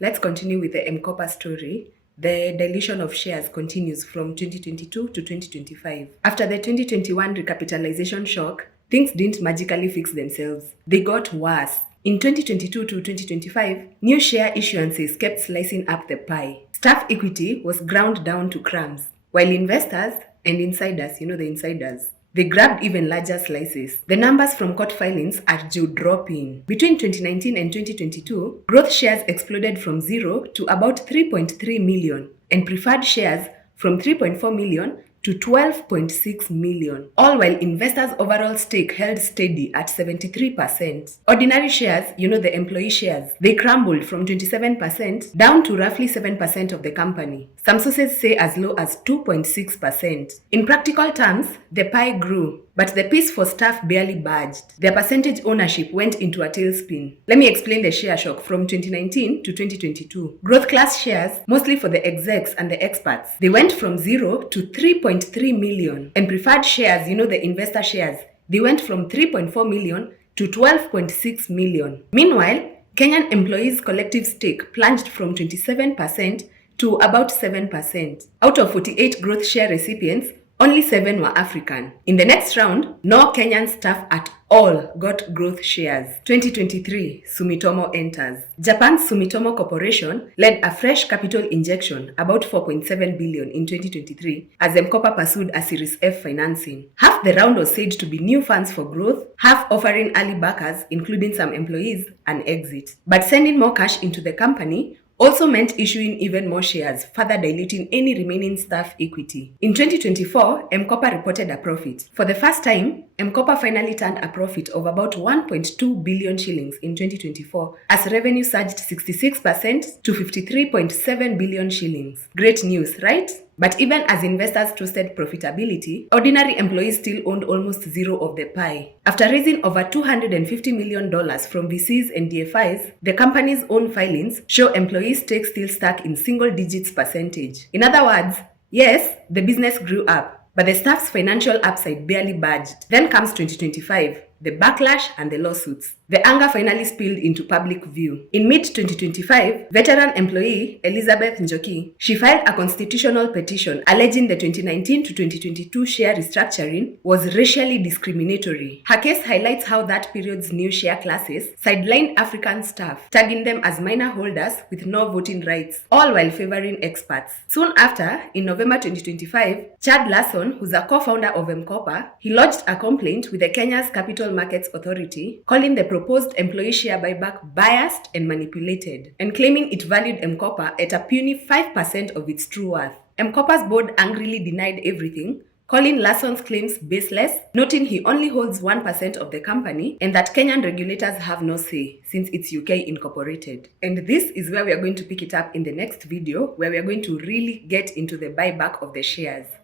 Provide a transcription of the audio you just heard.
Let's continue with the M-KOPA story. The dilution of shares continues from 2022 to 2025. After the 2021 recapitalisation shock, things didn't magically fix themselves. They got worse. In 2022 to 2025, new share issuances kept slicing up the pie. Staff equity was ground down to crumbs, while investors and insiders, the insiders, they grabbed even larger slices. The numbers from court filings are jaw-dropping. Between 2019 and 2022, growth shares exploded from 0 to about 3.3 million, and preferred shares from 3.4 million to 12.6 million, all while investors' overall stake held steady at 73%. Ordinary shares, the employee shares, they crumbled from 27% down to roughly 7% of the company. Some sources say as low as 2.6%. In practical terms, the pie grew, but the piece for staff barely budged. Their percentage ownership went into a tailspin. Let me explain the share shock from 2019 to 2022. Growth class shares, mostly for the execs and the expats, they went from 0 to 3.3 million. And preferred shares, the investor shares, they went from 3.4 million to 12.6 million. Meanwhile, Kenyan employees' collective stake plunged from 27% to about 7%. Out of 48 growth share recipients, only 7 were African. In the next round, no Kenyan staff at all got growth shares. 2023, Sumitomo enters. Japan's Sumitomo Corporation led a fresh capital injection, about 4.7 billion in 2023, as M-KOPA pursued a Series F financing. Half the round was said to be new funds for growth, half offering early backers, including some employees, an exit. But sending more cash into the company also meant issuing even more shares, further diluting any remaining staff equity. In 2024, M-KOPA reported a profit. For the first time, M-KOPA finally turned a profit of about 1.2 billion shillings in 2024, as revenue surged 66% to 53.7 billion shillings. Great news, right? But even as investors trusted profitability, ordinary employees still owned almost zero of the pie. After raising over $250 million from VCs and DFIs, the company's own filings show employees' stakes still stuck in single digits percentage. In other words, yes, the business grew up, but the staff's financial upside barely budged. Then comes 2025. The backlash and the lawsuits. The anger finally spilled into public view. In mid-2025, veteran employee Elizabeth Njoki, she filed a constitutional petition alleging the 2019 to 2022 share restructuring was racially discriminatory. Her case highlights how that period's new share classes sidelined African staff, tagging them as minor holders with no voting rights, all while favoring expats. Soon after, in November 2025, Chad Larson, who's a co-founder of M-KOPA, he lodged a complaint with the Kenya's Capital Markets Authority, calling the proposed employee share buyback biased and manipulated, and claiming it valued M-KOPA at a puny 5% of its true worth. M-KOPA's board angrily denied everything, calling Larson's claims baseless, noting he only holds 1% of the company and that Kenyan regulators have no say since it's UK incorporated. And this is where we are going to pick it up in the next video, where we are going to really get into the buyback of the shares.